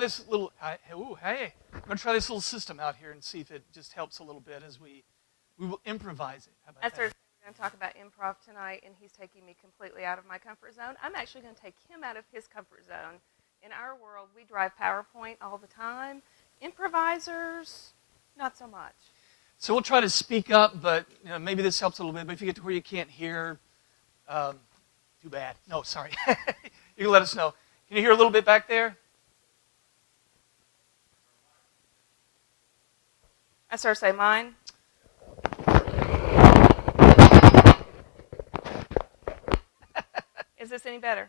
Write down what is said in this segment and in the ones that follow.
try this little. Hey! I'm gonna try this little system out here and see if it just helps a little bit as we will improvise it. How about That's that? We're going to talk about improv tonight, and he's taking me completely out of my comfort zone. I'm actually going to take him out of his comfort zone. In our world, we drive PowerPoint all the time. Improvisers, not so much. So we'll try to speak up, but maybe this helps a little bit. But if you get to where you can't hear, too bad. No, sorry. You can let us know. Can you hear a little bit back there? I start to say mine. Is this any better?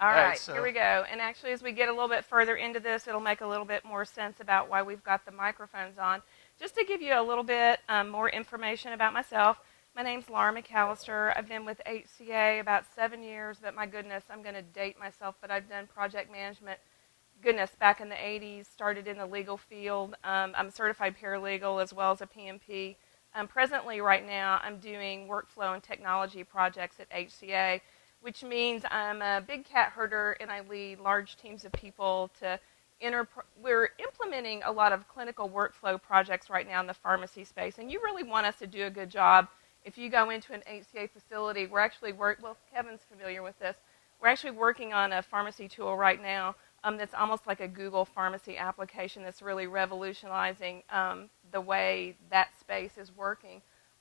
All right, so here we go. And actually, as we get a little bit further into this, it'll make a little bit more sense about why we've got the microphones on. Just to give you a little bit more information about myself, my name's Laura McAllister. I've been with HCA about 7 years, but my goodness, I'm going to date myself, but I've done project management, back in the 80s, started in the legal field. I'm a certified paralegal as well as a PMP. Presently, right now, I'm doing workflow and technology projects at HCA, which means I'm a big cat herder and I lead large teams of people to we're implementing a lot of clinical workflow projects right now in the pharmacy space, and you really want us to do a good job. If you go into an HCA facility, we're actually Kevin's familiar with this. We're actually working on a pharmacy tool right now that's almost like a Google pharmacy application that's really revolutionizing the way that space is working.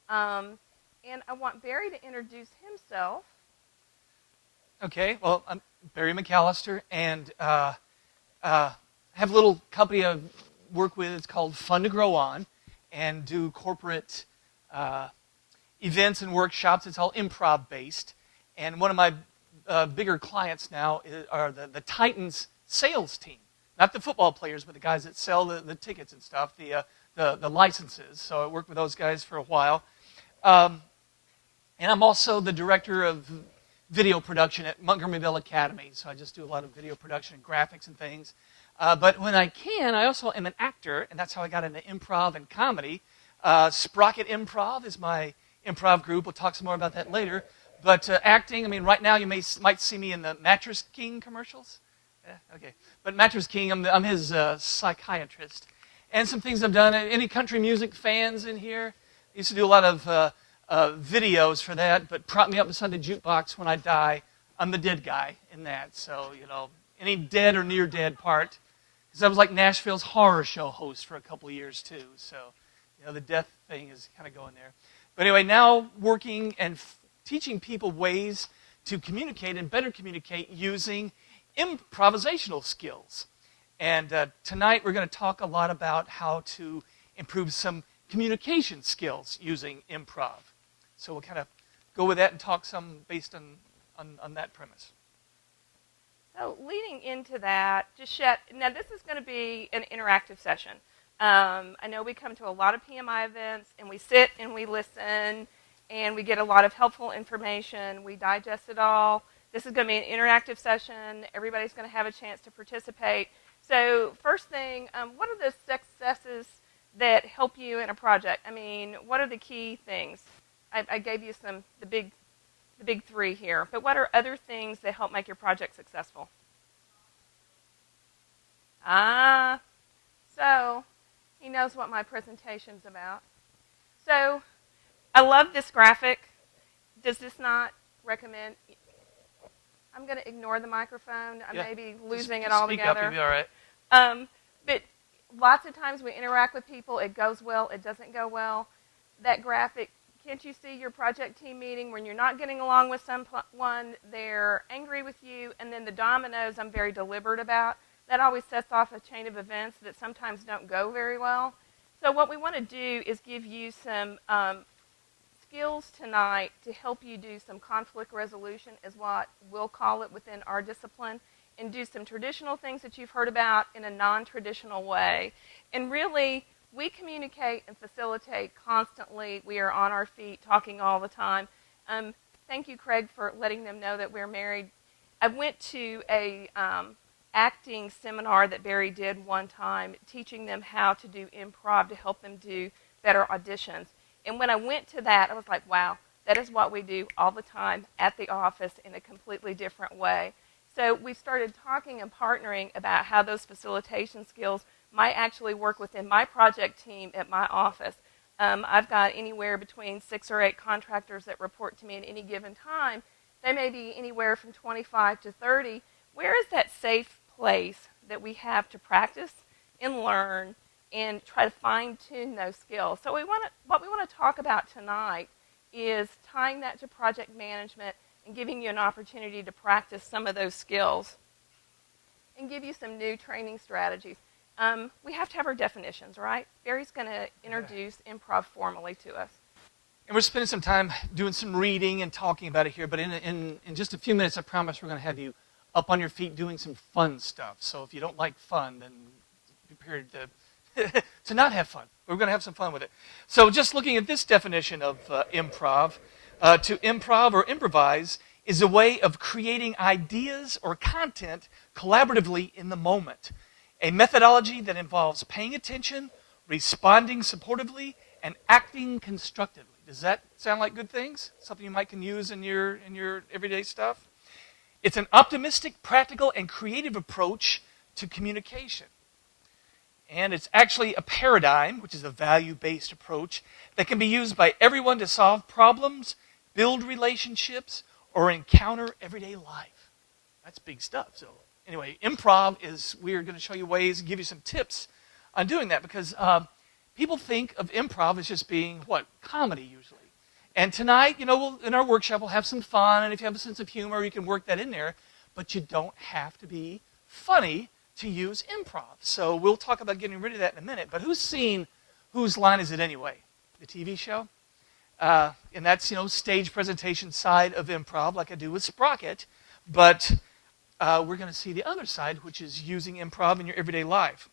And I want Barry to introduce himself. Okay, well, I'm Barry McAllister, and have a little company I work with. It's called Fun to Grow On, and do corporate events and workshops. It's all improv-based. And one of my bigger clients now are the Titans sales team. Not the football players, but the guys that sell the tickets and stuff, the licenses. So I worked with those guys for a while. And I'm also the director of video production at Montgomeryville Academy. So I just do a lot of video production and graphics and things. But when I can, I also am an actor, and that's how I got into improv and comedy. Sprocket Improv is my improv group. We'll talk some more about that later. But acting, I mean, right now you might see me in the Mattress King commercials. Yeah, okay. But Mattress King, I'm his psychiatrist. And some things I've done. Any country music fans in here? I used to do a lot of videos for that, but prop me up beside the jukebox when I die. I'm the dead guy in that. So, any dead or near dead part. Because I was like Nashville's horror show host for a couple of years too. So, the death thing is kind of going there. But anyway, now working and teaching people ways to communicate and better communicate using improvisational skills. And tonight we're going to talk a lot about how to improve some communication skills using improv. So we'll kind of go with that and talk some based on that premise. So leading into that, now this is going to be an interactive session. I know we come to a lot of PMI events, and we sit and we listen, and we get a lot of helpful information. We digest it all. This is going to be an interactive session. Everybody's going to have a chance to participate. So first thing, what are the successes that help you in a project? I mean, what are the key things? I gave you the big three here. But what are other things that help make your project successful? So he knows what my presentation's about. So I love this graphic. Does this not recommend? I'm going to ignore the microphone. I may be losing it all together. Speak up, you'll be all right. But lots of times we interact with people. It goes well. It doesn't go well. That graphic, can't you see your project team meeting when you're not getting along with someone, they're angry with you, and then the dominoes I'm very deliberate about. That always sets off a chain of events that sometimes don't go very well. So what we want to do is give you some skills tonight to help you do some conflict resolution, is what we'll call it within our discipline, and do some traditional things that you've heard about in a non-traditional way. And really, we communicate and facilitate constantly. We are on our feet, talking all the time. Thank you, Craig, for letting them know that we're married. I went to a acting seminar that Barry did one time, teaching them how to do improv to help them do better auditions. And when I went to that, I was like, wow, that is what we do all the time at the office in a completely different way. So we started talking and partnering about how those facilitation skills might actually work within my project team at my office. I've got anywhere between 6 or 8 contractors that report to me at any given time. They may be anywhere from 25 to 30. Where is that safe place that we have to practice and learn and try to fine-tune those skills? So what we want to talk about tonight is tying that to project management and giving you an opportunity to practice some of those skills and give you some new training strategies. We have to have our definitions, right? Barry's going to introduce improv formally to us. And we're spending some time doing some reading and talking about it here, but in just a few minutes, I promise we're going to have you up on your feet doing some fun stuff. So if you don't like fun, then be prepared to not have fun. We're going to have some fun with it. So just looking at this definition of improv, to improv or improvise is a way of creating ideas or content collaboratively in the moment. A methodology that involves paying attention, responding supportively, and acting constructively. Does that sound like good things? Something you might can use in your everyday stuff? It's an optimistic, practical, and creative approach to communication. And it's actually a paradigm, which is a value-based approach, that can be used by everyone to solve problems, build relationships, or encounter everyday life. That's big stuff. So anyway, improv is, we're going to show you ways and give you some tips on doing that, because people think of improv as just being, what, comedy usually. And tonight, in our workshop, we'll have some fun, and if you have a sense of humor, you can work that in there, but you don't have to be funny to use improv. So we'll talk about getting rid of that in a minute, but who's seen Whose Line Is It Anyway? The TV show? And that's, stage presentation side of improv, like I do with Sprocket, but we're going to see the other side, which is using improv in your everyday life.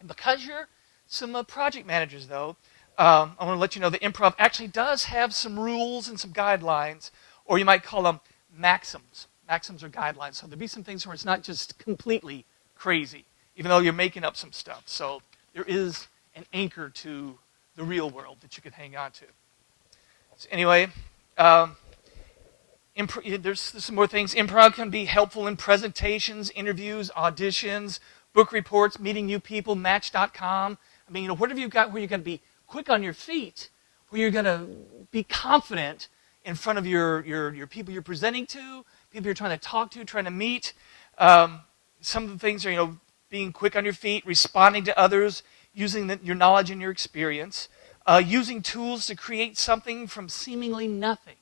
And because you're some project managers, though, I want to let you know that improv actually does have some rules and some guidelines, or you might call them maxims. Maxims are guidelines. So there'll be some things where it's not just completely crazy, even though you're making up some stuff. So there is an anchor to the real world that you can hang on to. So anyway, there's some more things. Improv can be helpful in presentations, interviews, auditions, book reports, meeting new people, Match.com. I mean, whatever you've got where you're going to be quick on your feet, where you're going to be confident in front of your people you're presenting to, people you're trying to talk to, trying to meet. Some of the things are, being quick on your feet, responding to others, using your knowledge and your experience, using tools to create something from seemingly nothing.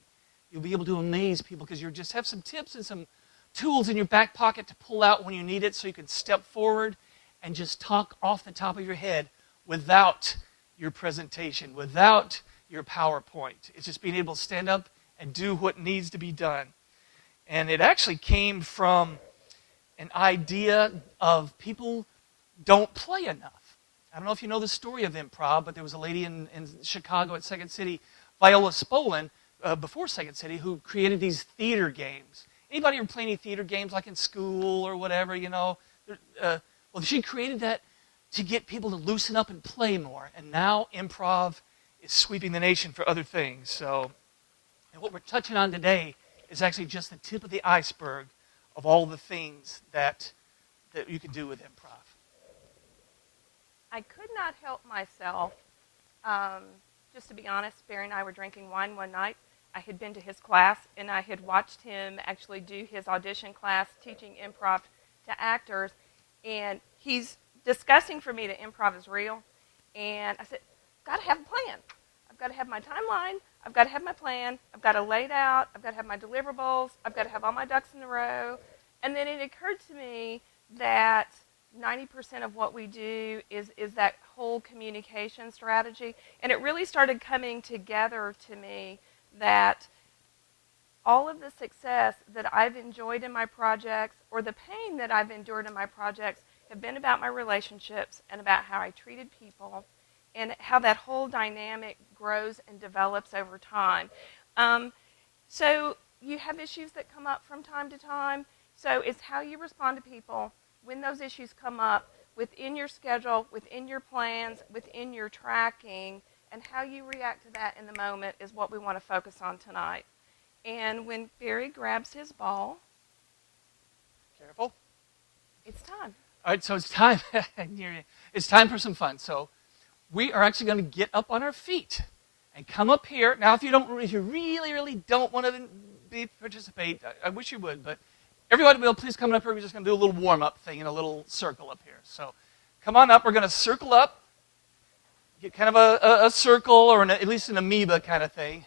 You'll be able to amaze people because you just have some tips and some tools in your back pocket to pull out when you need it, so you can step forward and just talk off the top of your head without your presentation, without your PowerPoint. It's just being able to stand up and do what needs to be done. And it actually came from an idea of people don't play enough. I don't know if you know the story of improv, but there was a lady in Chicago at Second City, Viola Spolin, before Second City, who created these theater games. Anybody ever play any theater games like in school or whatever, Well, she created that to get people to loosen up and play more. And now improv is sweeping the nation for other things. So, and what we're touching on today is actually just the tip of the iceberg of all the things that you can do with improv. I could not help myself. Just to be honest, Barry and I were drinking wine one night. I had been to his class, and I had watched him actually do his audition class teaching improv to actors. And he's discussing for me that improv is real. And I said, got to have a plan. I've got to have my timeline. I've got to have my plan. I've got to lay it out. I've got to have my deliverables. I've got to have all my ducks in a row. And then it occurred to me that 90% of what we do is that whole communication strategy. And it really started coming together to me that all of the success that I've enjoyed in my projects, or the pain that I've endured in my projects, have been about my relationships and about how I treated people and how that whole dynamic grows and develops over time. So you have issues that come up from time to time. So it's how you respond to people when those issues come up within your schedule, within your plans, within your tracking, and how you react to that in the moment is what we want to focus on tonight. And when Barry grabs his ball, Careful. It's time. All right, so it's time. It's time for some fun. So we are actually going to get up on our feet and come up here. Now, if you really, really don't want to participate, I wish you would, but everybody will please come up here. We're just going to do a little warm-up thing in a little circle up here. So come on up. We're going to circle up, get kind of a circle or at least an amoeba kind of thing.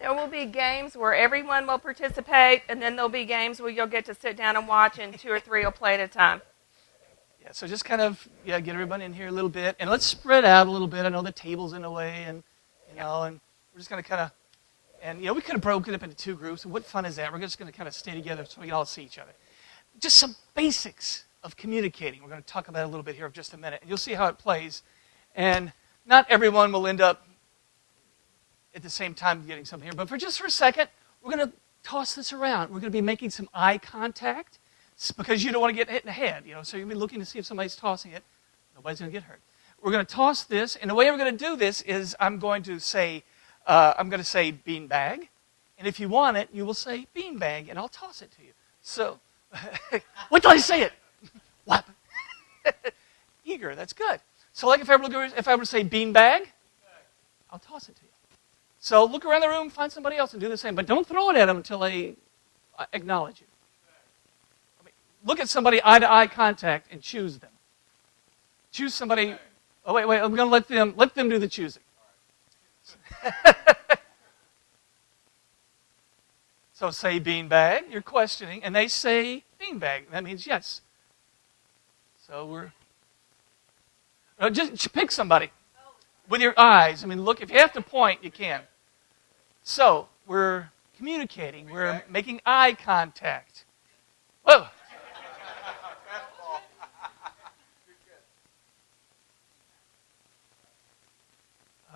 There will be games where everyone will participate, and then there'll be games where you'll get to sit down and watch, and 2 or 3 will play at a time. Yeah, so just kind of get everybody in here a little bit, and let's spread out a little bit. I know the table's in the way, and and we're just going to kind of, and we could have broken it up into 2 groups. And what fun is that? We're just going to kind of stay together so we can all see each other. Just some basics of communicating. We're going to talk about it a little bit here in just a minute, and you'll see how it plays. And not everyone will end up at the same time getting something here. But for a second, we're going to toss this around. We're going to be making some eye contact because you don't want to get hit in the head. So you'll be looking to see if somebody's tossing it. Nobody's going to get hurt. We're going to toss this, and the way we're going to do this is I'm going to say bean bag, and if you want it, you will say bean bag, and I'll toss it to you. So, wait till I say it. What? Eager. That's good. So, like if I were to say bean bag, I'll toss it to you. So look around the room, find somebody else, and do the same. But don't throw it at them until they acknowledge you. Look at somebody eye-to-eye contact and choose them. Choose somebody. Oh, wait. I'm going to let them do the choosing. So say beanbag. You're questioning, and they say beanbag. That means yes. So just pick somebody with your eyes. Look. If you have to point, you can. So we're communicating. We're making eye contact. Whoa.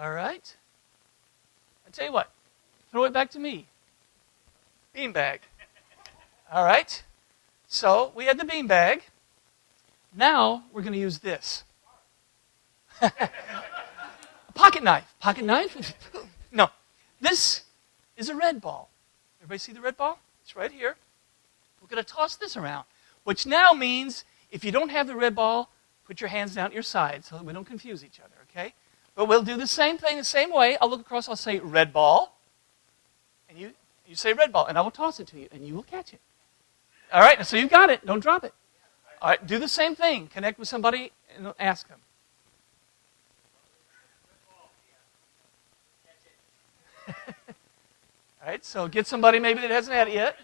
All right. I tell you what. Throw it back to me. Beanbag. All right. So we had the beanbag. Now we're going to use this. A pocket knife. Pocket knife? No. This is a red ball. Everybody see the red ball? It's right here. We're going to toss this around, which now means if you don't have the red ball, put your hands down at your side so that we don't confuse each other, okay? But we'll do the same thing the same way. I'll look across, I'll say red ball, and you say red ball, and I will toss it to you, and you will catch it. All right, so you got it. Don't drop it. All right, do the same thing. Connect with somebody and ask them. All right, so get somebody maybe that hasn't had it yet.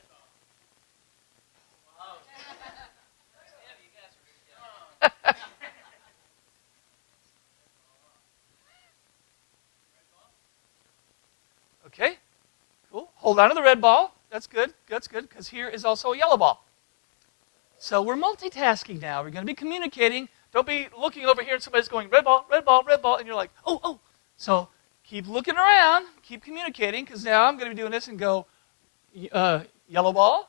Okay, cool. Hold on to the red ball. That's good. That's good, because here is also a yellow ball. So we're multitasking now. We're going to be communicating. Don't be looking over here and somebody's going, red ball, red ball, red ball, and you're like, oh. So keep looking around, keep communicating, because now I'm going to be doing this and go, yellow ball.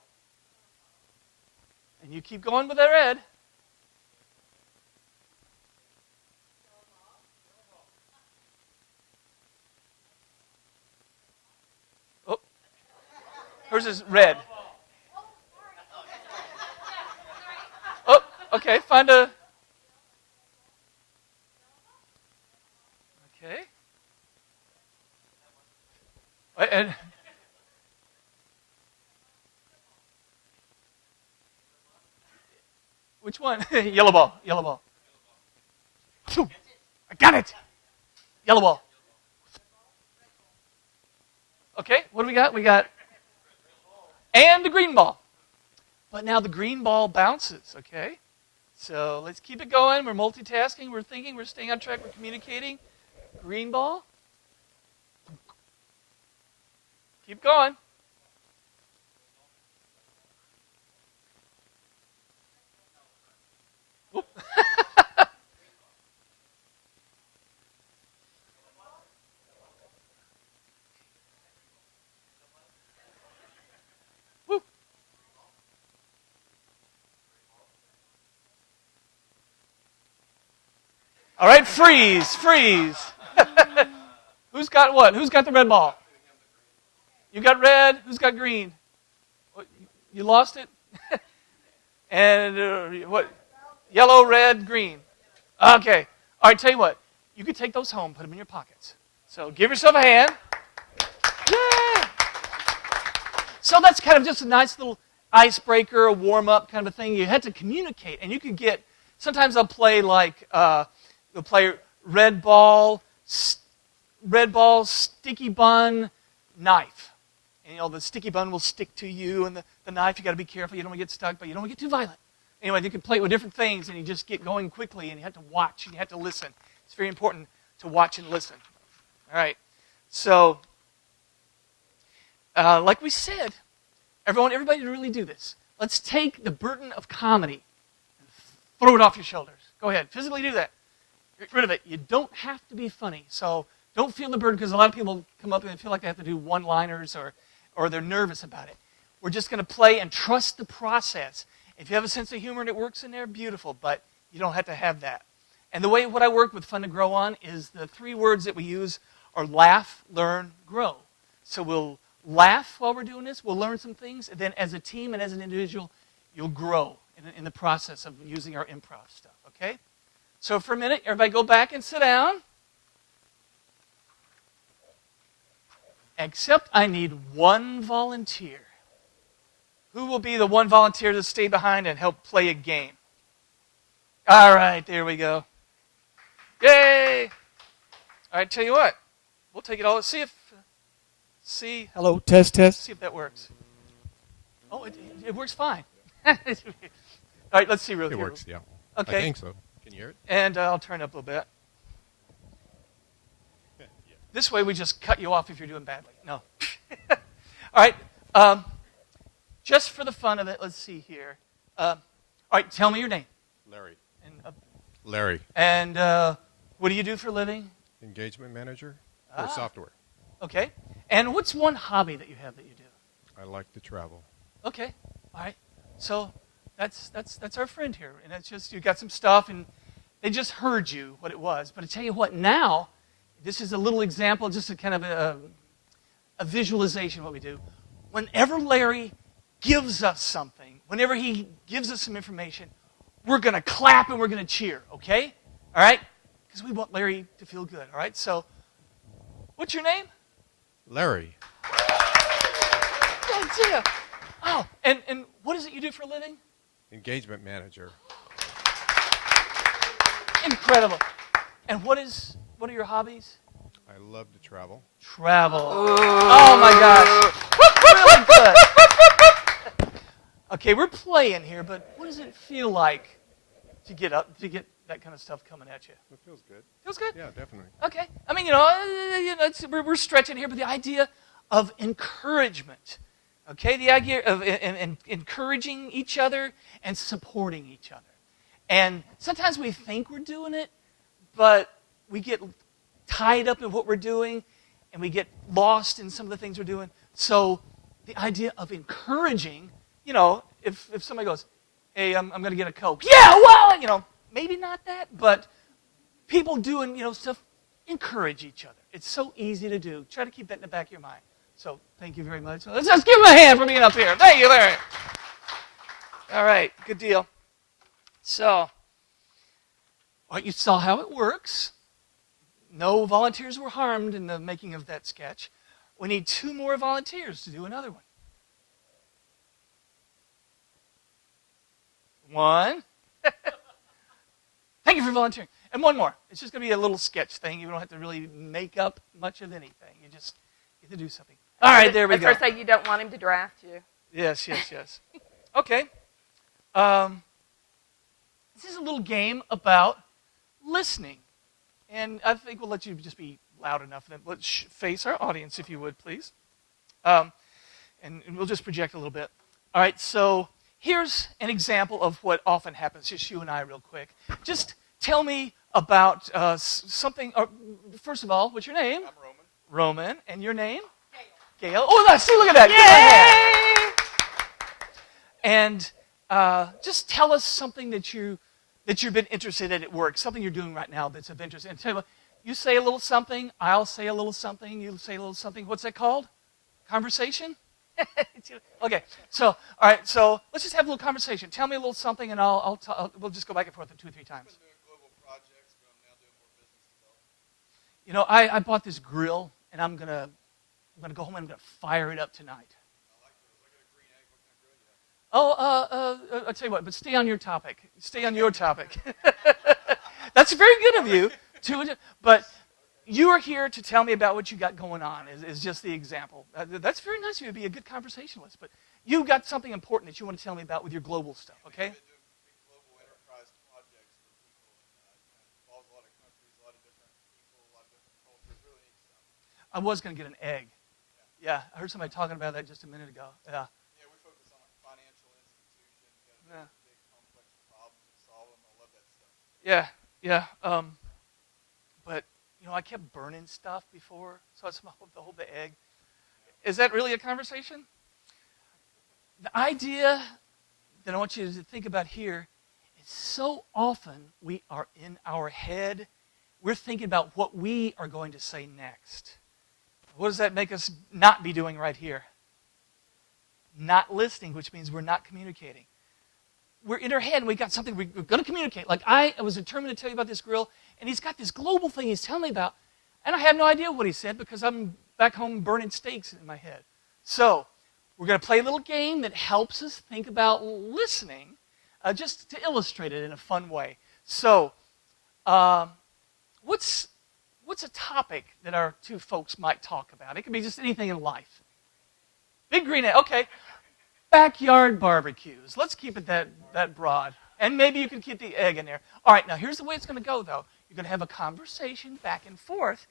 And you keep going with that red. Oh, hers is red. Oh, okay, find a... Okay. And which one? Yellow ball. Yellow ball. I got it. Yellow ball. Okay, what do we got? We got and the green ball. But now the green ball bounces, okay? So let's keep it going. We're multitasking. We're thinking. We're staying on track. We're communicating. Green ball. Keep going. Whoop. Whoop. All right, freeze. Who's got what? Who's got the red ball? You got red. Who's got green? You lost it? And what? Yellow, red, green. Okay. All right, tell you what. You could take those home, put them in your pockets. So give yourself a hand. Yeah. So that's kind of just a nice little icebreaker, a warm-up kind of a thing. You had to communicate, and you could get, sometimes they'll play like, they'll play red ball, sticky bun, knife. And, the sticky bun will stick to you, and the knife, you got to be careful. You don't want to get stuck, but you don't want to get too violent. Anyway, you can play it with different things, and you just get going quickly, and you have to watch, and you have to listen. It's very important to watch and listen. All right. So, like we said, everybody to really do this. Let's take the burden of comedy and throw it off your shoulders. Go ahead. Physically do that. Get rid of it. You don't have to be funny. So don't feel the burden, because a lot of people come up and feel like they have to do one-liners or they're nervous about it. We're just going to play and trust the process. If you have a sense of humor and it works in there, beautiful, but you don't have to have that. And the way what I work with Fun to Grow On is the 3 words that we use are laugh, learn, grow. So we'll laugh while we're doing this, we'll learn some things, and then as a team and as an individual, you'll grow in the process of using our improv stuff, okay? So for a minute, everybody go back and sit down. Except I need one volunteer. Who will be the one volunteer to stay behind and help play a game? All right, there we go. Yay! All right, tell you what. We'll take it all. Hello, test. See if that works. Oh, it works fine. All right, let's see real quick. It works, yeah. Okay. I think so. Can you hear it? And I'll turn it up a little bit. Yeah. This way we just cut you off if you're doing badly. No. All right. Just for the fun of it, let's see here. All right, tell me your name. Larry. And, Larry. And what do you do for a living? Engagement manager for software. Okay. And what's one hobby that you have that you do? I like to travel. Okay. All right. So that's our friend here. And it's just, you got some stuff, and they just heard you, what it was. But I tell you what, now, this is a little example, just a kind of a visualization of what we do. Whenever Larry gives us something, whenever he gives us some information, we're going to clap and we're going to cheer, okay? All right? Because we want Larry to feel good, all right? So, what's your name? Larry. Good deal. Oh, and what is it you do for a living? Engagement manager. Incredible. And what are your hobbies? I love to travel. Travel. Oh my gosh. Really good. Okay, we're playing here, but what does it feel like to get that kind of stuff coming at you? It feels good. Feels good? Yeah, definitely. Okay. I mean, we're stretching here, but the idea of encouragement, okay? The idea of encouraging each other and supporting each other. And sometimes we think we're doing it, but we get tied up in what we're doing, and we get lost in some of the things we're doing. So the idea of encouraging, if somebody goes, hey, I'm going to get a Coke. Yeah, well, maybe not that, but people doing, stuff, encourage each other. It's so easy to do. Try to keep that in the back of your mind. So thank you very much. Let's just give him a hand for being up here. Thank you, Larry. All right, good deal. So, all right, you saw how it works. No volunteers were harmed in the making of that sketch. We need 2 more volunteers to do another one. 1. Thank you for volunteering. And 1 more. It's just going to be a little sketch thing. You don't have to really make up much of anything. You just get to do something. All right, there we go. I was going to say you don't want him to draft you. Yes. Okay. This is a little game about listening. And I think we'll let you just be loud enough. Then let's face our audience, if you would, please. And we'll just project a little bit. All right, so here's an example of what often happens, just you and I real quick. Just tell me about something. First of all, what's your name? I'm Roman. Roman. And your name? Gail. Oh, see, look at that. Yay! And just tell us something that you've been interested in at work, something you're doing right now that's of interest. And tell you what, you say a little something, I'll say a little something, you say a little something. What's that called? Conversation? Okay, so all right, so let's just have a little conversation. Tell me a little something, and we'll just go back and forth 2 or 3 times. I've been doing global projects, but I'm now doing more business development. You know, I bought this grill, and I'm gonna go home and I'm gonna fire it up tonight. I like those. I got a green egg. What kind of grill you have? Oh, I'll tell you what, but stay on your topic. Stay on your topic. That's very good of you. But you are here to tell me about what you got going on, is just the example. That's very nice of you to be a good conversationalist. But you've got something important that you want to tell me about with your global stuff, okay? I've been doing big global enterprise projects for people, and it involves a lot of countries, a lot of different people, a lot of different cultures. Really neat stuff. I was going to get an egg. Yeah. Yeah, I heard somebody talking about that just a minute ago. Yeah. Yeah, we focus on like financial institutions. Got to Yeah. big complex problems and solve them. I love that stuff. Yeah, yeah. But you know, I kept burning stuff before, so it's the egg. Is that really a conversation? The idea that I want you to think about here is so often we are in our head. We're thinking about what we are going to say next. What does that make us not be doing right here? Not listening, which means we're not communicating. We're in our head and we got something we're going to communicate. Like I was determined to tell you about this grill, and he's got this global thing he's telling me about, and I have no idea what he said because I'm back home burning steaks in my head. So we're going to play a little game that helps us think about listening, just to illustrate it in a fun way. So what's a topic that our two folks might talk about? It could be just anything in life. Big green egg. Okay. Backyard barbecues. Let's keep it that broad. And maybe you can keep the egg in there. All right, now here's the way it's going to go, though. You're going to have a conversation back and forth,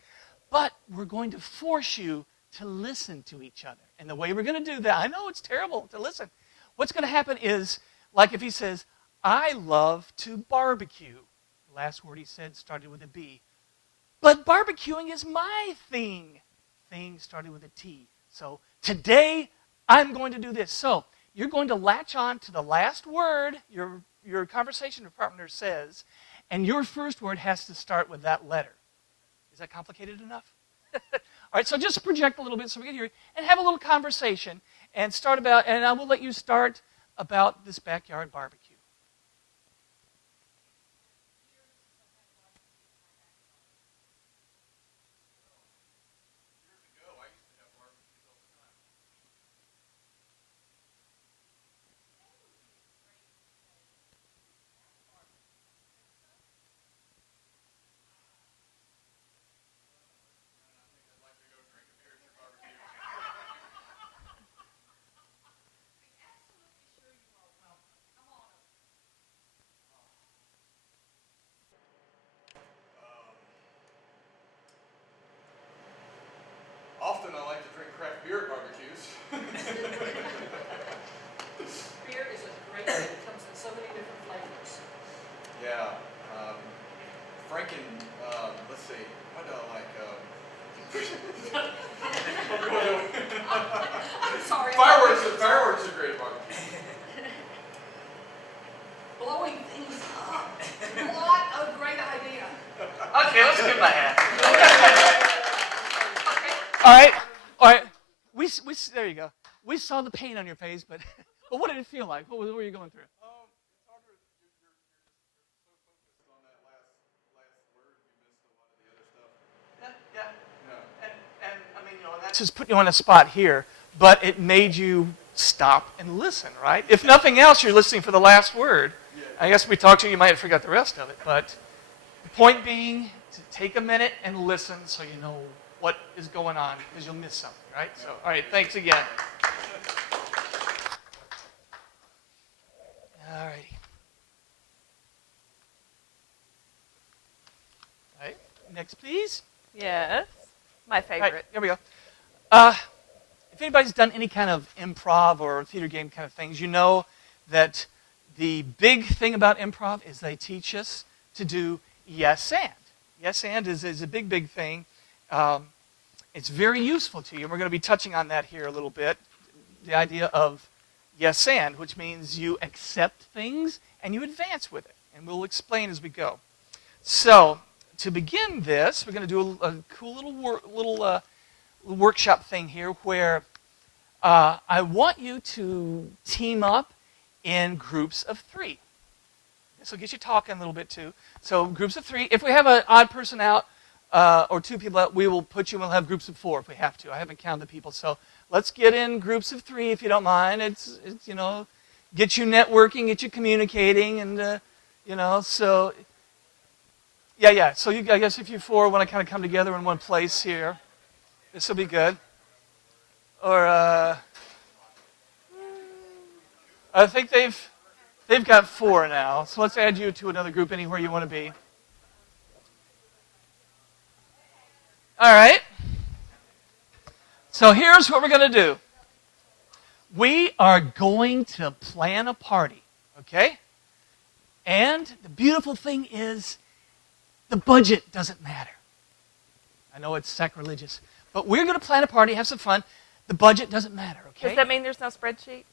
but we're going to force you to listen to each other. And the way we're going to do that, I know it's terrible to listen. What's going to happen is, like if he says, I love to barbecue. The last word he said started with a B. But barbecuing is my thing. Thing started with a T. So today, I'm going to do this. So you're going to latch on to the last word your conversation partner says, and your first word has to start with that letter. Is that complicated enough? All right, so just project a little bit so we can hear it, and have a little conversation, and and I will let you start about this backyard barbecue. Years ago, I used to have barbecues all the time. And I think I'd like to go drink a beer at your barbecue. Often I like to drink craft beer at barbecues. Beer is a great thing. It comes in so many different flavors. Yeah. Franken, let's see, what do I like? I'm sorry. Fireworks are great at barbecue. Blowing things up. What a great idea. Okay, let's give him a hand. All right. There you go. We saw the pain on your face, but what did it feel like? What were you going through? It's harder. You're so focused on that last word, you missed a lot of the other stuff. Yeah. No. And I mean, that's just put you on a spot here, but it made you stop and listen, right? If nothing else, you're listening for the last word. Yeah. I guess we talked to you might have forgot the rest of it, but the point being to take a minute and listen so you know what is going on, because you'll miss something, right? So, all right, thanks again. All righty. All right, next, please. Yes, my All favorite. right, here we go. If anybody's done any kind of improv or theater game kind of things, you know that the big thing about improv is they teach us to do yes and. Yes and is a big thing. It's very useful to you. We're going to be touching on that here a little bit. The idea of yes and, which means you accept things and you advance with it. And we'll explain as we go. So, to begin this, we're going to do a cool little workshop thing here where I want you to team up in groups of 3. This will get you talking a little bit too. So groups of 3. If we have an odd person out or 2 people out, we will put you and we'll have groups of 4 if we have to. I haven't counted the people. So let's get in groups of 3 if you don't mind. It's get you networking, get you communicating, and, so, yeah. So I guess if you 4 want to kind of come together in one place here, this will be good. Or, I think they've got 4 now. So let's add you to another group anywhere you want to be. All right. So here's what we're going to do. We are going to plan a party, okay? And the beautiful thing is the budget doesn't matter. I know it's sacrilegious, but we're going to plan a party, have some fun. The budget doesn't matter, okay? Does that mean there's no spreadsheet?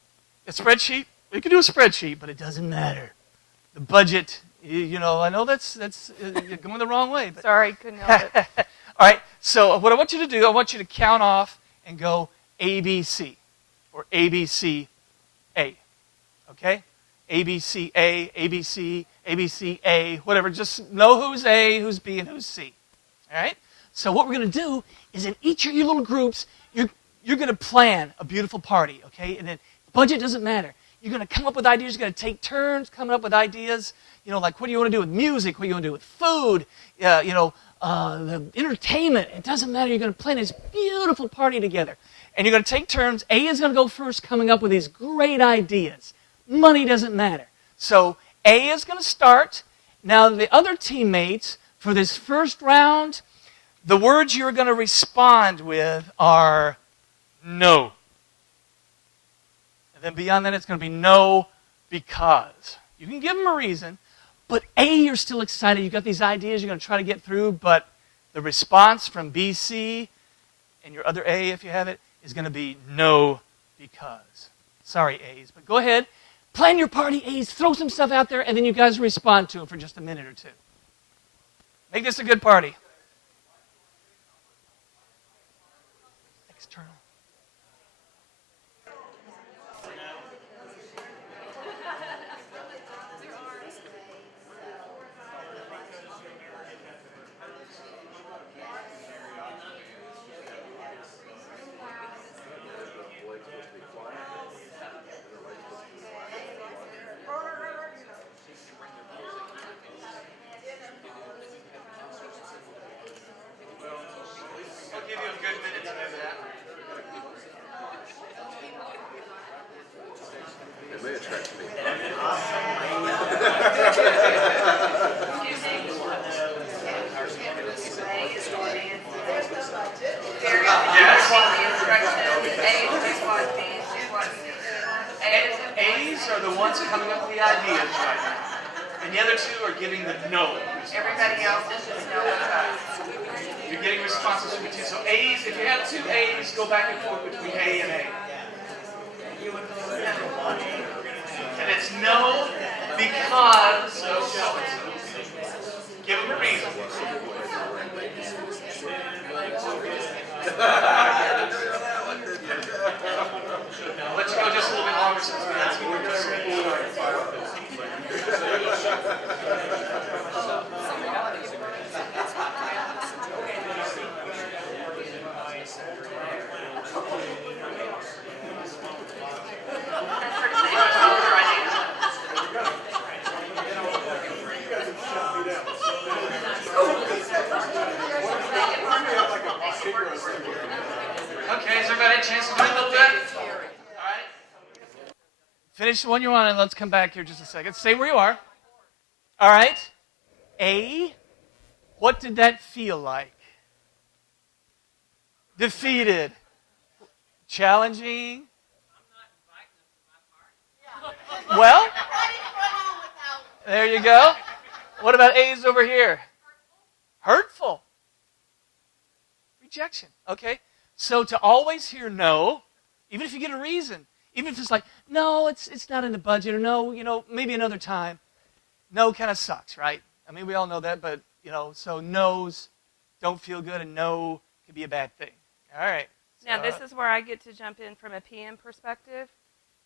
A spreadsheet? We can do a spreadsheet, but it doesn't matter. The budget, I know that's you're going the wrong way. But Sorry, couldn't help it. All right, so what I want you to do, I want you to count off and go ABC or ABCA, okay? ABCA, ABC, ABCA, whatever. Just know who's A, who's B, and who's C, all right? So what we're going to do is in each of your little groups, you're going to plan a beautiful party, okay? And then budget doesn't matter. You're going to come up with ideas. You're going to take turns coming up with ideas. Like what do you want to do with music? What do you want to do with food? The entertainment. It doesn't matter. You're going to plan this beautiful party together. And you're going to take turns. A is going to go first coming up with these great ideas. Money doesn't matter. So A is going to start. Now the other teammates, for this first round, the words you're going to respond with are no. And then beyond that, it's going to be no because. You can give them a reason, but A, you're still excited. You've got these ideas you're going to try to get through, but the response from B, C, and your other A, if you have it, is going to be no because. Sorry, A's, but go ahead. Plan your party, A's. Throw some stuff out there, and then you guys respond to them for just a minute or 2. Make this a good party. External. I'll give you a good minute to do that. It may attract me. A's are the ones coming up with the ideas right now. And the other 2 are giving the no. Everybody else is just no because. You're getting responses from the 2. So A's, if you have 2 A's, go back and forth between A and A. And it's no because of so-and-so. Give them a reason. I'll let you go just a little bit longer since we had some more Okay, has everybody had a chance to do it a little bit? All right. Finish the one you're on and let's come back here just a second. Stay where you are. All right. A, what did that feel like? Defeated. Challenging. Well, there you go. What about A's over here? Hurtful. Rejection. Okay. So to always hear no, even if you get a reason, even if it's like, no, it's not in the budget, or no, maybe another time. No kind of sucks, right? I mean, we all know that, but, so no's don't feel good, and no can be a bad thing. All right. Now, this is where I get to jump in from a PM perspective.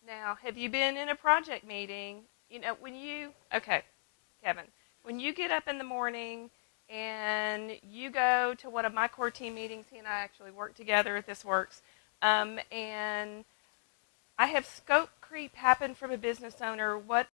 Now, have you been in a project meeting? You know, Kevin, when you get up in the morning and you go to one of my core team meetings, he and I actually work together at This Works, and I have scope creep happen from a business owner. What